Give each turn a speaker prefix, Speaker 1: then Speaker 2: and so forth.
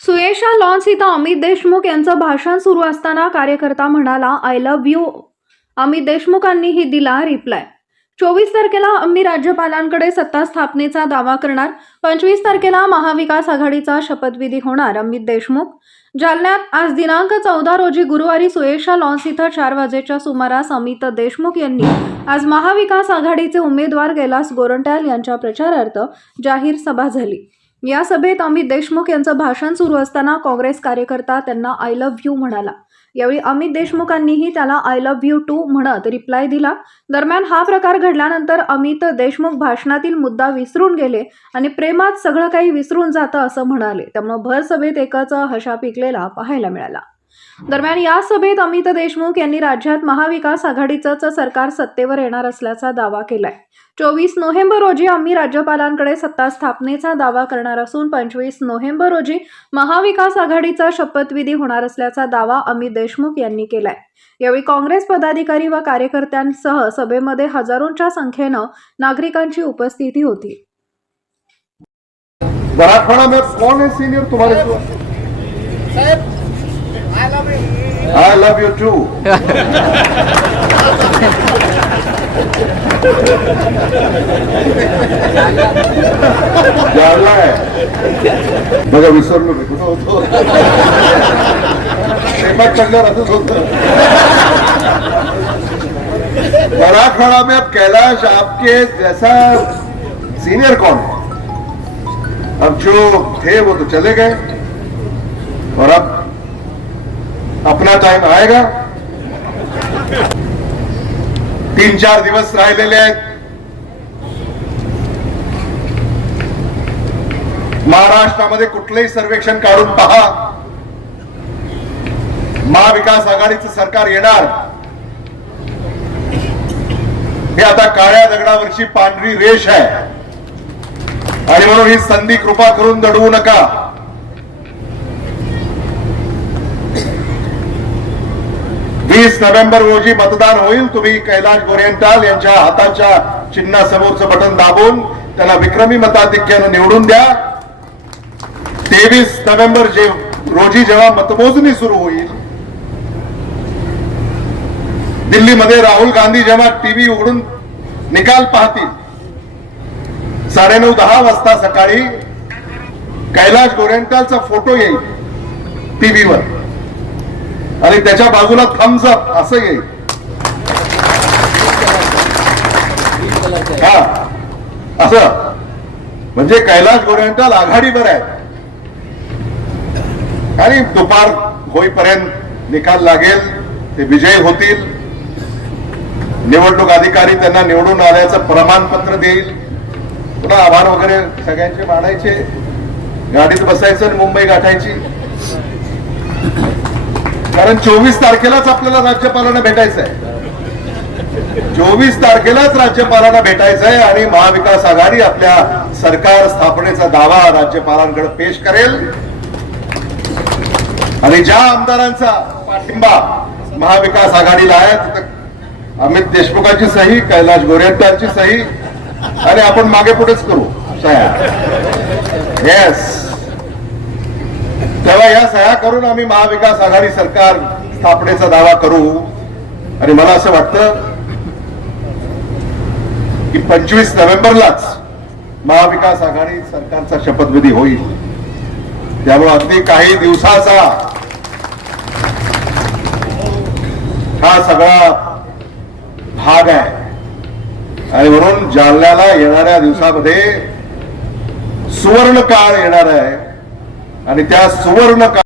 Speaker 1: सुयेशा lawns इथं अमित देशमुख यांचं भाषण सुरू असताना कार्यकर्ता म्हणाला आय लव्ह यू अमित देशमुखांनीही दिला रिप्लाय चोवीस तारखेला आम्ही राज्यपालांकडे सत्ता स्थापनेचा दावा करणार. पंचवीस तारखेला महाविकास आघाडीचा शपथविधी होणार अमित देशमुख. जालन्यात आज दिनांक चौदा रोजी गुरुवारी सुयेशा लॉन्स इथं चार वाजेच्या सुमारास अमित देशमुख यांनी आज महाविकास आघाडीचे उमेदवार कैलास गोरंट्याल यांच्या प्रचारार्थ जाहीर सभा झाली. या सभेत अमित देशमुख यांचं भाषण सुरू असताना काँग्रेस कार्यकर्ता त्यांना आय लव्ह यू म्हणाला. यावेळी अमित देशमुखांनीही त्याला आय लव्ह यू टू म्हणत रिप्लाय दिला. दरम्यान हा प्रकार घडल्यानंतर अमित देशमुख भाषणातील मुद्दा विसरून गेले आणि प्रेमात सगळं काही विसरून जातं असं म्हणाले. त्यामुळे भर सभेत एकाचा हशा पिकलेला पाहायला मिळाला. दरम्यान या सभेत अमित देशमुख यांनी राज्यात महाविकास आघाडीचंच सरकार सत्तेवर येणार असल्याचा दावा केलाय. चोवीस नोव्हेंबर रोजी आम्ही राज्यपालांकडे सत्ता स्थापनेचा दावा करणार असून पंचवीस नोव्हेंबर रोजी महाविकास आघाडीचा शपथविधी होणार असल्याचा दावा अमित देशमुख यांनी केलाय. यावेळी काँग्रेस पदाधिकारी व कार्यकर्त्यांसह सभेमध्ये हजारोंच्या संख्येनं नागरिकांची उपस्थिती होती.
Speaker 2: मराठवाड़ा में कौन है सीनियर तुम्हारे आई लव यू टू जाणला आहे बघा विसरलो मी कुठं होतो प्रेमात चढल्यावर असंच होत मराठवाड़ा में अब कैलाश आपके जैसा सीनियर कौन है अब जो थे वो तो चले गए और अब अपना टाइम आएगा। तीन चार दिवस राहिलेले आहेत। महाराष्ट्रामध्ये कुठलंही सर्वेक्षण काढून पहा। महाविकास आघाडीचं सरकार येणार। हे आता काळ्या दगडावरची पांढरी रेष आहे। आणि म्हणून ही संधी कृपा करून दडवू नका। वीस नोव्हेंबर रोजी मतदान होईल. तुम्ही कैलाश गोरेंटाल यांच्या हाताच्या चिन्हासमोरचं बटन दाबून त्याला विक्रमी मताधिक्यानं निवडून द्या. तेवीस नोव्हेंबर जे रोजी जेव्हा मतमोजणी सुरू होईल दिल्लीमध्ये राहुल गांधी जेव्हा टीव्ही उघडून निकाल पाहतील साडेनऊ दहा वाजता सकाळी कैलाश गोरेंटालचा फोटो येईल टीव्हीवर आणि त्याच्या बाजूला थम्स अप असं येईल. हा. असं. म्हणजे कैलाश गोरेंटाल आघाडीवर आहे आणि दुपार होईपर्यंत निकाल लागेल ते विजय होतील. निवडणूक अधिकारी त्यांना निवडून आल्याचं प्रमाणपत्र देईल. पुन्हा आभार वगैरे सगळ्यांचे मानायचे. गाडीत बसायचं आणि मुंबई गाठायची. कारण चोवीस तारखेलाच आपल्याला राज्यपालांना भेटायचं आहे चोवीस तारखेलाच राज्यपालांना भेटायचं आहे आणि महाविकास आघाडी आपल्या सरकार स्थापनेचा दावा राज्यपालांकडे पेश करेल. आणि ज्या आमदारांचा पाठिंबा महाविकास आघाडीला आहे अमित देशमुखांची सही कैलाश गोरेंटांची सही आणि आपण मागे पुढेच करू. सह्या येस तेव्हा या सह्या करून आम्ही महाविकास आघाडी सरकार स्थापनेचा दावा करू. आणि मला असं वाटतं की पंचवीस नोव्हेंबरलाच महाविकास आघाडी सरकारचा शपथविधी होईल. त्यामुळे अगदी काही दिवसाचा हा सगळा भाग आहे. आणि म्हणून जालन्याला येणाऱ्या दिवसामध्ये सुवर्ण काळ येणार आहे. आणि त्या सुवर्ण